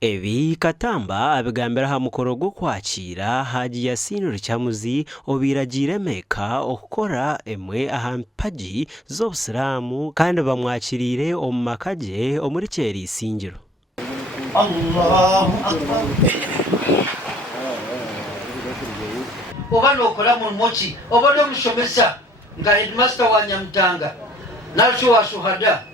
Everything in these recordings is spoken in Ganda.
Ebi Katamba abigambira ha mukoro gwo kwakira Haji Yasin Rucamuzi obiragire meka okukora emwe aha mpaji z'Obusiramu kandi bamwakirire omu makaje omuri Kyeriisingiro. Allahu Akbar. Oba nokola mu mochi oba nomushomesa nga headmaster wa Nyamtanga nasho wa Shuhada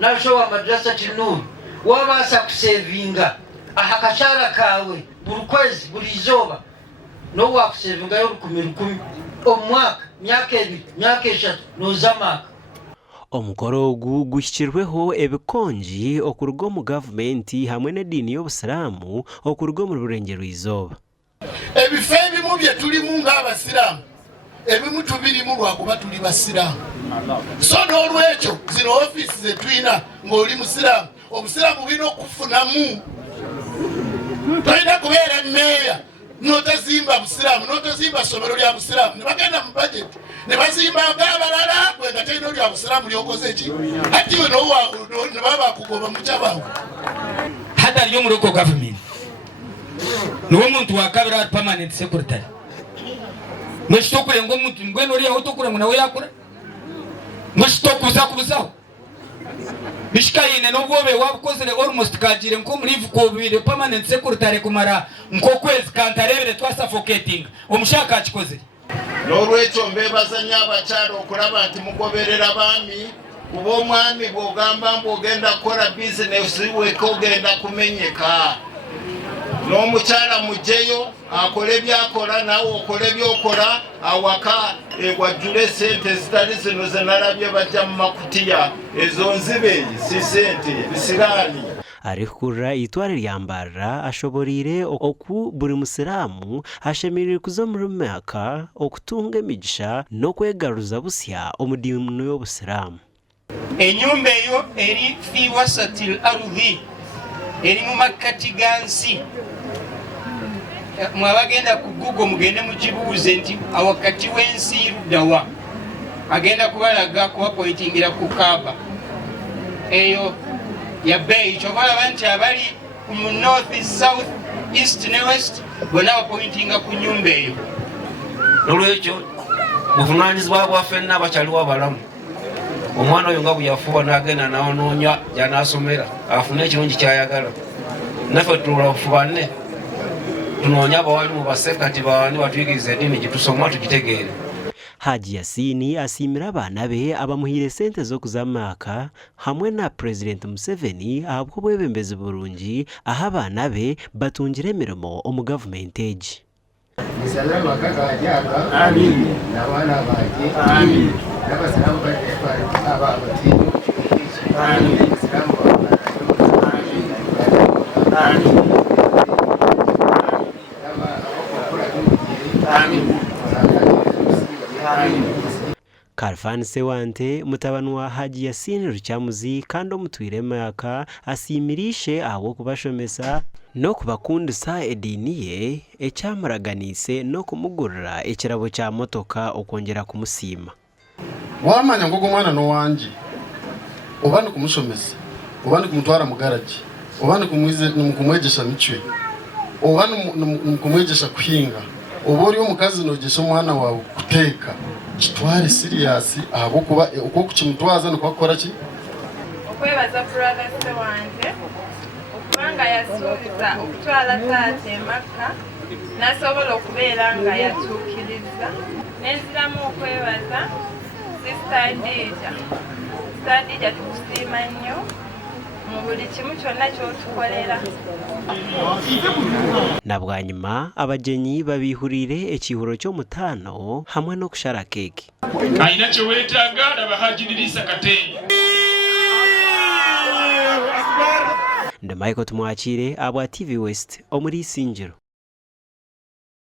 nasho wa madrasa Tinur wabasa kusevinga ahakashara kawe buri kwezi buri izoba no wakusevinga yo 10 omwaka myaka 2 myaka 3 nozamaka. Omukoro ogu gushyikirweho ebikonji okuruga mu gavumenti hamwe n'edini y'Obusiramu okuruga mu Burengero Izoba. Ebife ebimu bye tulimu ng'Abasiramu ebimu tubirimu lwakuba tuli Basiramu. So n'olwekyo zino ofiisi ze tulina ng'oli Musiramu Obusiramu bulina okufunamu. Tolina kubeera mmeeya n'otazimba Busiramu n'otazimba ssomero lya Busiramu ne bagenda mu budget ne bazimba ng'abalala gwe nga talina lya Busiramu lyokoze ki ati we ne baba bakugoba mu kyabawo. Hata aliyo mu local government niwo muntu wakabira permanent secretary mweshitokule ngo muntu ngweno oli ahotokule munawe yakura mweshitokuza kubuzaho bishikayine n'obwobe wabukozere almost kagire nko muri vukobire permanent secretary kumara nko kwezi kantarebere twasuffocating omushaka akikozere. N'olwekyo mbebazanya abakyalo okulaba nti mugoberera baami kuba omwami bw'ogamba ng'ogenda kukola bizinesi weka ogenda kumenyeka. N'omukyala mugyeyo akole byakola nawe okole byokola awaka wajjule sente zitali zino ze nalabye bajja mu makutiya ezo nzibe si sente bisiraani. Arikura itware lyambarra ashoborire oku buri Musiramu ashemerire kuza mu myaka okutunga emigisha n'okwegaruza busya omudimino y'Obusiramu. Enyumba eyo eri fi wasatil arudhi eri mu makati gansi. Mwabagenda ku Google mugende mukibuuze nti awakati w'ensi luddawa agenda kubalaga kubapointingira ku Kaaba eyo ya bei chobalaba nti abali mu north south east ne west bona bapointinga ku nyumba eyo. Olwekyo buvunaanyizibwa bwaffe n'abakyaliwo abalamu omwana oyo nga bweyafuba n'agenda n'anoonya gy'anaasomera afune ekirungi ky'ayagala naffe tulula bufubane tunoonya abawali mu basekati bawani batuyigiriza eddiini gye tusoma tugitegeere. Haji Yasin asimira abaana be abamuhire sente z'okuzamaka hamwe na President Museveni ahabw'obwebembezi burungi aha abaana be batungire emirimo omu gavumenti egi. Karfan Sewante mutabani wa Haji Yasin Rucamuzi kandi omutwire emyaka asimirishe aho kubashomesa no kubakundisa edini ye ekyamuraganise no kumugurira ekirabo kya motoka okongera kumusiima. Wamanya ngo mwana no wanje obandi kumushomesa obandi kumutwara mu garage obandi kumwegesha micwe obandi kumwegesha kuhinga obori omukazi nogesha omwana wawe kuteka kitware serious abo kuba uko kukimutwaza no kwakora ki okwebaza brother se wanje okubanga yasuubiza okutwala taate Makka nasobola okubeera nga yatuukiriza nenziramu okwebaza sister Dija tukusiima nnyo mu buli kimu kyonna ky'otukolera. Nabwanyuma abagenyi babihurire ekihuro ky'omutaano hamwe n'okushara keki. Alina kye weetaaga laba Haji Idrisa Katenge. Nde Michael Tumwakire abwa TV West omuri Isingiro.